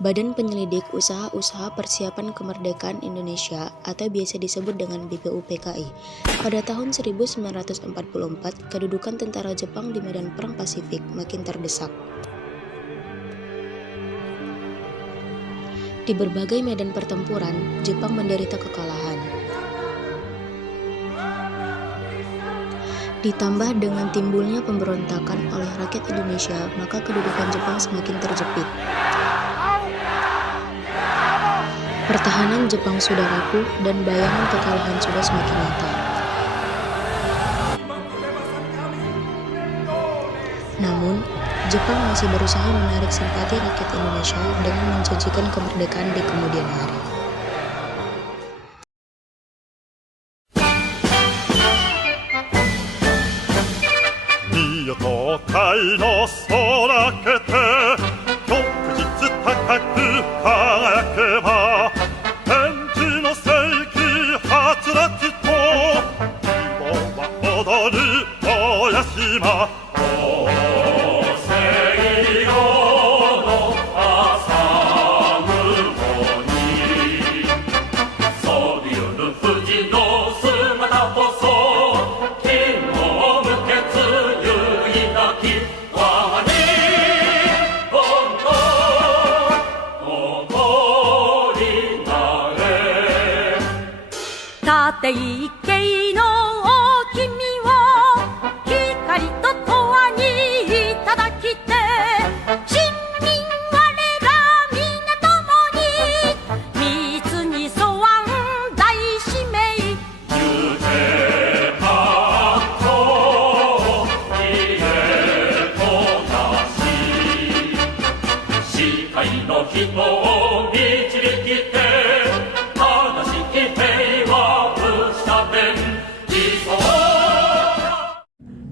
Badan Penyelidik Usaha-Usaha Persiapan Kemerdekaan Indonesia atau biasa disebut dengan BPUPKI. Pada tahun 1944, kedudukan tentara Jepang di medan Perang Pasifik makin terdesak. Di berbagai medan pertempuran, Jepang menderita kekalahan. Ditambah dengan timbulnya pemberontakan oleh rakyat Indonesia, maka kedudukan Jepang semakin terjepit. Pertahanan Jepang sudah rapuh dan bayangan kekalahan sudah semakin nyata. Namun, Jepang masih berusaha menarik simpati rakyat Indonesia dengan menjanjikan kemerdekaan di kemudian hari.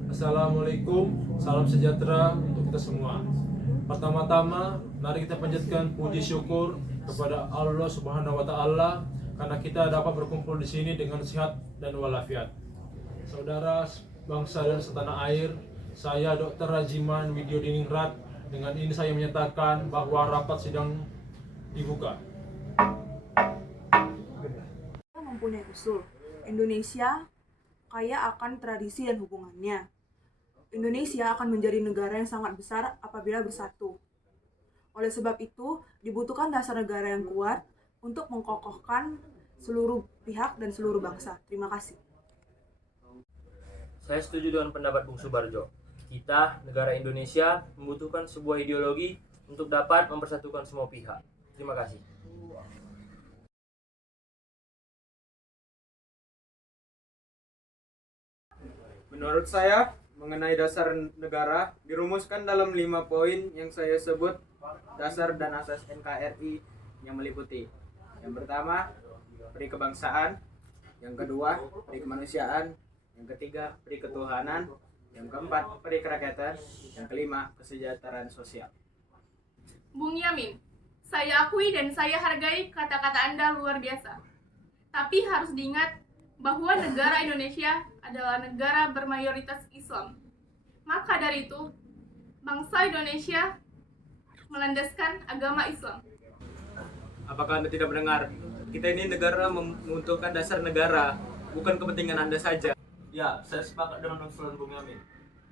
Assalamualaikum, salam sejahtera untuk kita semua. Pertama-tama, mari kita panjatkan puji syukur kepada Allah Subhanahu wa Ta'ala karena kita dapat berkumpul di sini dengan sehat dan walafiat. Saudara bangsa dan setanah air, saya Dr. Rajiman Widyodiningrat. Dengan ini saya menyatakan bahwa rapat sidang dibuka. Kita mempunyai usul. Indonesia kaya akan tradisi dan hubungannya. Indonesia akan menjadi negara yang sangat besar apabila bersatu. Oleh sebab itu, dibutuhkan dasar negara yang kuat untuk mengkokohkan seluruh pihak dan seluruh bangsa. Terima kasih. Saya setuju dengan pendapat Bung Subarjo. Kita, negara Indonesia, membutuhkan sebuah ideologi untuk dapat mempersatukan semua pihak. Terima kasih. Menurut saya, mengenai dasar negara dirumuskan dalam 5 poin yang saya sebut dasar dan asas NKRI yang meliputi. Yang pertama, peri kebangsaan. Yang kedua, peri kemanusiaan. Yang ketiga, peri ketuhanan. Yang keempat, peri kerakyatan. Yang kelima, kesejahteraan sosial. Bung Yamin, saya akui dan saya hargai kata-kata Anda luar biasa. Tapi harus diingat bahwa negara Indonesia adalah negara bermayoritas Islam. Maka dari itu, bangsa Indonesia melandaskan agama Islam. Apakah Anda tidak mendengar? Kita ini negara membutuhkan dasar negara, bukan kepentingan Anda saja. Ya, saya sepakat dengan usulan Bung Yamin.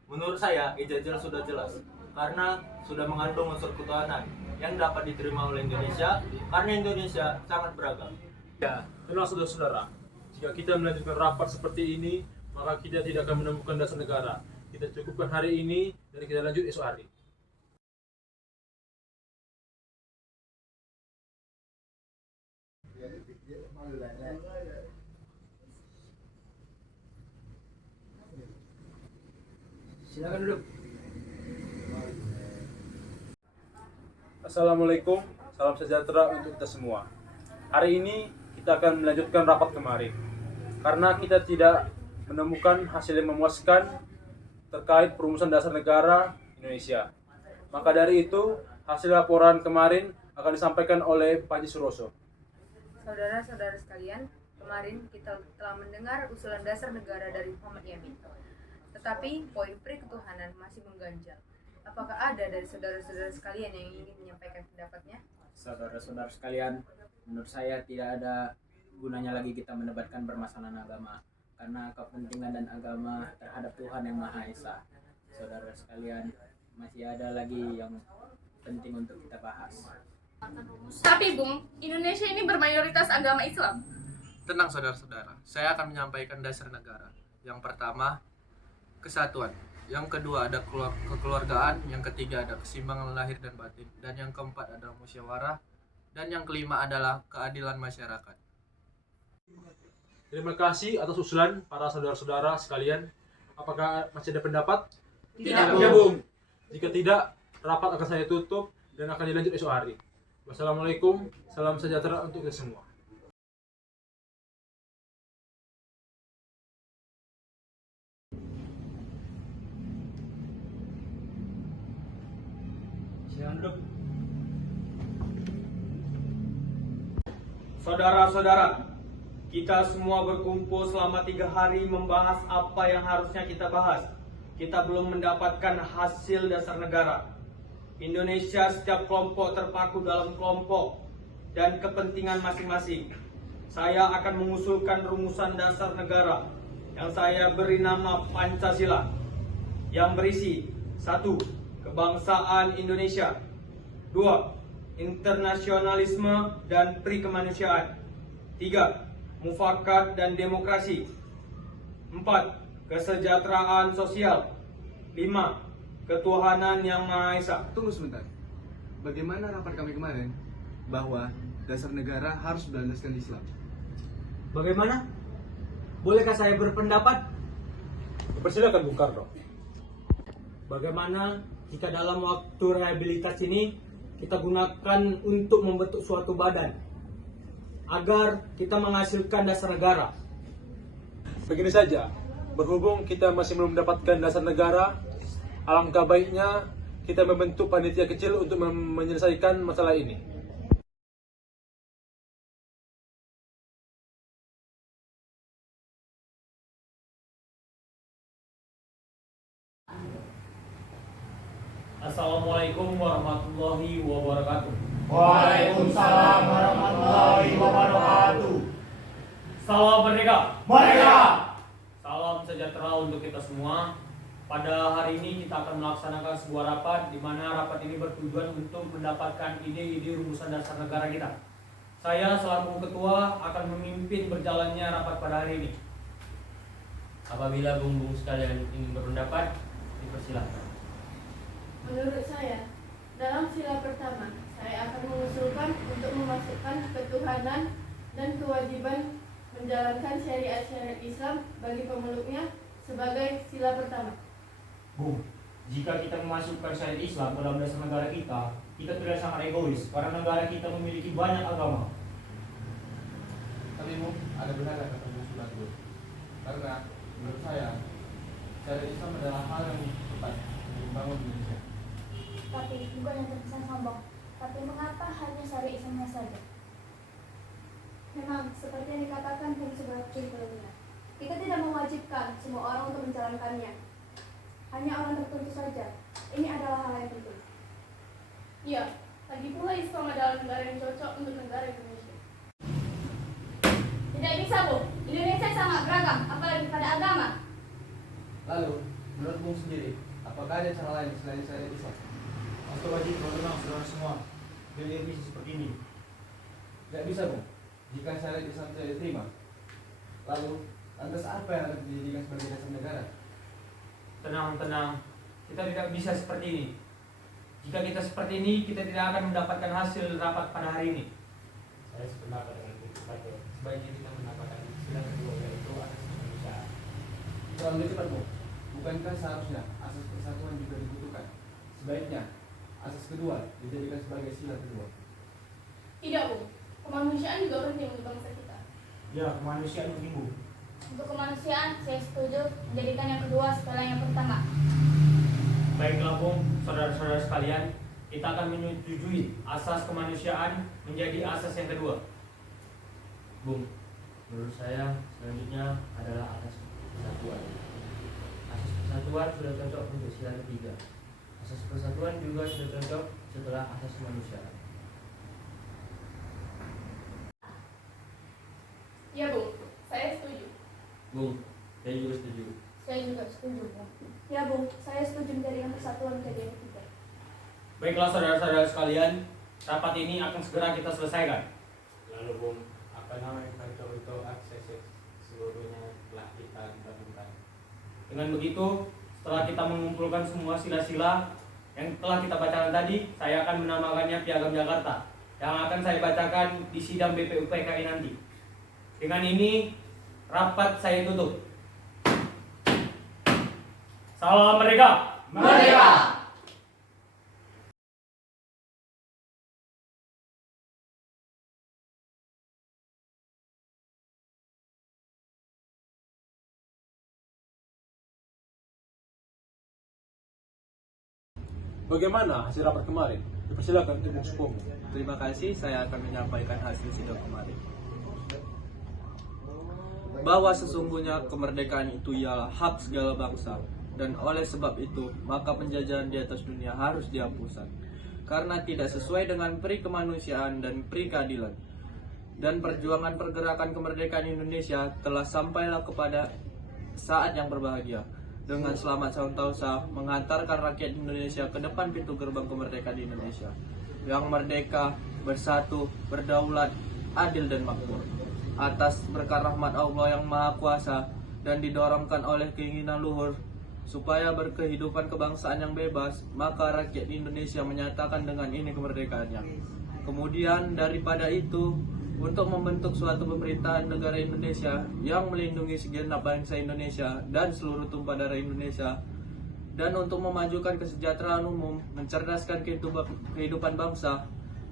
Menurut saya, ijazah sudah jelas, karena sudah mengandung unsur ketuhanan yang dapat diterima oleh Indonesia, karena Indonesia sangat beragam. Ya, tenang saudara-saudara. Jika kita melanjutkan rapat seperti ini, maka kita tidak akan menemukan dasar negara. Kita cukupkan hari ini dan kita lanjut esok hari. Silakan duduk. Assalamualaikum, salam sejahtera untuk kita semua. Hari ini kita akan melanjutkan rapat kemarin. Karena kita tidak menemukan hasil yang memuaskan terkait perumusan dasar negara Indonesia. Maka dari itu, hasil laporan kemarin akan disampaikan oleh Panji Suroso. Saudara-saudara sekalian, kemarin kita telah mendengar usulan dasar negara dari Muhammad Yamin. Tetapi poin peri ketuhanan masih mengganjal. Apakah ada dari saudara-saudara sekalian yang ingin menyampaikan pendapatnya? Saudara-saudara sekalian, menurut saya tidak ada gunanya lagi kita mendebatkan permasalahan agama, karena kepentingan dan agama terhadap Tuhan yang Maha Esa. Saudara sekalian, masih ada lagi yang penting untuk kita bahas. Tapi Bung, Indonesia ini bermayoritas agama Islam. Tenang saudara-saudara, saya akan menyampaikan dasar negara. Yang pertama, kesatuan. Yang kedua ada kekeluargaan. Yang ketiga ada keseimbangan lahir dan batin. Dan yang keempat ada musyawarah. Dan yang kelima adalah keadilan masyarakat. Terima kasih atas usulan para saudara-saudara sekalian. Apakah masih ada pendapat? Tidak, Ya, Bung. Jika tidak, rapat akan saya tutup dan akan dilanjut esok hari. Wassalamualaikum, salam sejahtera untuk kita semua. Saudara-saudara, kita semua berkumpul selama 3 hari membahas apa yang harusnya kita bahas. Kita belum mendapatkan hasil dasar negara. Indonesia setiap kelompok terpaku dalam kelompok dan kepentingan masing-masing. Saya akan mengusulkan rumusan dasar negara yang saya beri nama Pancasila, yang berisi 1. Kebangsaan Indonesia, 2. Internasionalisme dan perikemanusiaan, 3. Mufakat dan demokrasi, 4. Kesejahteraan sosial, 5. Ketuhanan yang Maha Esa. Tunggu sebentar. Bagaimana rapat kami kemarin bahwa dasar negara harus berlandaskan Islam? Bagaimana? Bolehkah saya berpendapat? Persilakan Bung Karno. Bagaimana jika dalam waktu rehabilitasi ini kita gunakan untuk membentuk suatu badan agar kita menghasilkan dasar negara? Begini saja, berhubung kita masih belum mendapatkan dasar negara, alangkah baiknya kita membentuk panitia kecil untuk menyelesaikan masalah ini. Assalamualaikum warahmatullahi wabarakatuh. Waalaikumsalam warahmatullahi wabarakatuh. Salam merdeka. Merdeka. Salam sejahtera untuk kita semua. Pada hari ini kita akan melaksanakan sebuah rapat di mana rapat ini bertujuan untuk mendapatkan ide-ide rumusan dasar negara kita. Saya selaku ketua akan memimpin berjalannya rapat pada hari ini. Apabila bung-bung sekalian ingin berpendapat, dipersilakan. Menurut saya, dalam sila pertama, saya akan mengusulkan untuk memasukkan ketuhanan dan kewajiban menjalankan syariat-syariat Islam bagi pemeluknya sebagai sila pertama. Bung, jika kita memasukkan syariat Islam dalam dasar negara kita terlihat sangat egois karena negara kita memiliki banyak agama. Tapi Bung, ada benar kata Bung Suratgo. Karena menurut saya syariat Islam adalah hal yang tepat untuk membangun Indonesia. Tapi bukan yang terkesan sombong. Tapi mengapa hanya syariat Islamnya saja? Memang seperti yang dikatakan Bung Suratgo sebelumnya, kita tidak mewajibkan semua orang untuk menjalankannya. Hanya orang tertentu saja. Ini adalah hal yang penting. Ya, lagi pula Islam adalah negara yang cocok untuk negara Indonesia. Tidak bisa, Bu. Indonesia sangat beragam, apalagi pada agama. Lalu, menurut Bung sendiri, apakah ada cara lain selain syariat Islam? Atau wajib mengenal saudara semua biar bisa seperti ini? Tidak bisa Bung, jika syariat Islam tidak diterima. Lalu, lantas apa yang akan dijadikan sebagai dasar negara? Tenang, kita tidak bisa seperti ini. Jika kita seperti ini, kita tidak akan mendapatkan hasil rapat pada hari ini. Saya sependapat dengan Bung Suratgo. Sebaiknya kita mendapatkan istilah kedua yaitu asas kemanusiaan. Jauh lebih cepat Bung, bukankah seharusnya asas persatuan juga dibutuhkan? Sebaiknya, asas kedua dijadikan sebagai sila kedua. Tidak, Bu. Kemanusiaan juga penting untuk bangsa kita. Ya, kemanusiaan penting, Bung. Untuk kemanusiaan, saya setuju menjadikan yang kedua setelah yang pertama. Baiklah Bung, saudara-saudara sekalian, kita akan menyetujui asas kemanusiaan menjadi asas yang kedua. Bung, menurut saya selanjutnya adalah asas persatuan. Asas persatuan sudah cocok untuk sila ketiga. Asas persatuan juga sudah cocok setelah asas kemanusiaan. Ya, Bung. Saya setuju. Bung, saya juga setuju. Saya juga setuju, Bung. Ya, Bung. Saya setuju menjadikan persatuan menjadi yang ketiga. Baiklah saudara-saudara sekalian, rapat ini akan segera kita selesaikan. Lalu Bung, apa namanya untuk akses seluruhnya telah kita tentukan. Dengan begitu, setelah kita mengumpulkan semua sila-sila yang telah kita bacakan tadi, saya akan menamakannya Piagam Jakarta yang akan saya bacakan di sidang BPUPKI nanti. Dengan ini, rapat saya tutup. Salam merdeka! Merdeka! Bagaimana hasil rapat kemarin? Dipersilakan untuk Bung. Terima kasih, saya akan menyampaikan hasil sidang kemarin. Bahwa sesungguhnya kemerdekaan itu ialah hak segala bangsa, dan oleh sebab itu maka penjajahan di atas dunia harus dihapuskan, karena tidak sesuai dengan peri kemanusiaan dan peri keadilan. Dan perjuangan pergerakan kemerdekaan Indonesia telah sampailah kepada saat yang berbahagia, dengan selamat sentosa menghantarkan rakyat Indonesia ke depan pintu gerbang kemerdekaan Indonesia yang merdeka, bersatu, berdaulat, adil dan makmur atas berkah rahmat Allah yang Maha Kuasa, dan didorongkan oleh keinginan luhur supaya berkehidupan kebangsaan yang bebas, maka rakyat Indonesia menyatakan dengan ini kemerdekaannya. Kemudian daripada itu, untuk membentuk suatu pemerintahan negara Indonesia yang melindungi segenap bangsa Indonesia dan seluruh tumpah darah Indonesia, dan untuk memajukan kesejahteraan umum, mencerdaskan kehidupan bangsa,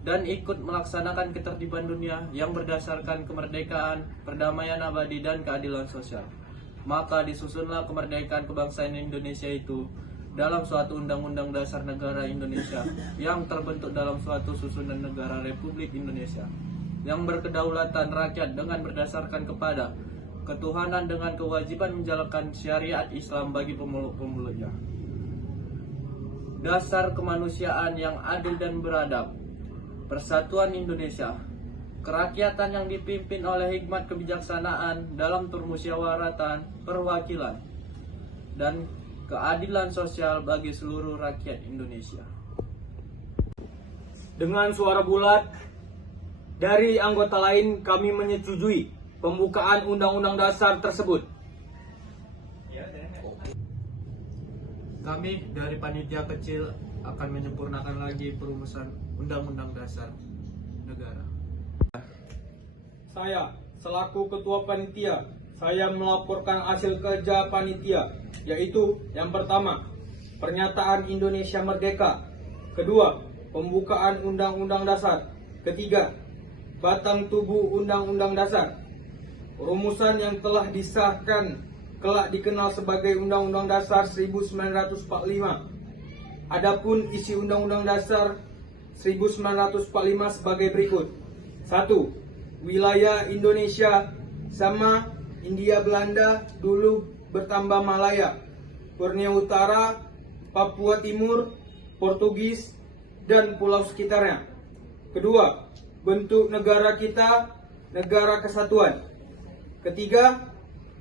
dan ikut melaksanakan ketertiban dunia yang berdasarkan kemerdekaan, perdamaian abadi, dan keadilan sosial. Maka disusunlah kemerdekaan kebangsaan Indonesia itu dalam suatu Undang-Undang Dasar Negara Indonesia yang terbentuk dalam suatu susunan negara Republik Indonesia yang berkedaulatan rakyat dengan berdasarkan kepada ketuhanan dengan kewajiban menjalankan syariat Islam bagi pemeluk-pemeluknya. Dasar kemanusiaan yang adil dan beradab, persatuan Indonesia, kerakyatan yang dipimpin oleh hikmat kebijaksanaan dalam permusyawaratan perwakilan, dan keadilan sosial bagi seluruh rakyat Indonesia. Dengan suara bulat dari anggota lain, kami menyetujui pembukaan Undang-Undang Dasar tersebut. Kami dari panitia kecil akan menyempurnakan lagi perumusan Undang-Undang Dasar Negara. Saya selaku ketua panitia, saya melaporkan hasil kerja panitia, yaitu yang pertama, pernyataan Indonesia merdeka. Kedua, pembukaan Undang-Undang Dasar. Ketiga, batang tubuh Undang-Undang Dasar. Rumusan yang telah disahkan kelak dikenal sebagai Undang-Undang Dasar 1945. Adapun isi Undang-Undang Dasar 1945 sebagai berikut. 1. Wilayah Indonesia sama Hindia Belanda dulu bertambah Malaya, Borneo Utara, Papua Timur, Portugis, dan pulau sekitarnya. Kedua, bentuk negara kita, negara kesatuan. Ketiga,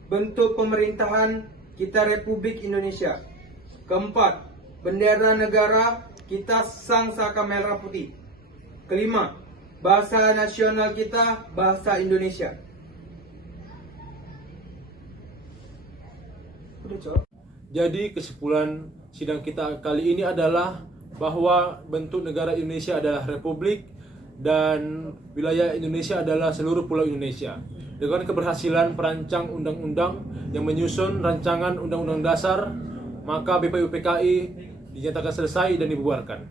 bentuk pemerintahan kita Republik Indonesia. Keempat, bendera negara kita Sang Saka Merah Putih. Kelima, bahasa nasional kita bahasa Indonesia. Jadi kesimpulan sidang kita kali ini adalah bahwa bentuk negara Indonesia adalah republik dan wilayah Indonesia adalah seluruh pulau Indonesia. Dengan keberhasilan perancang undang-undang yang menyusun rancangan undang-undang dasar, maka BPUPKI dinyatakan selesai dan dibubarkan.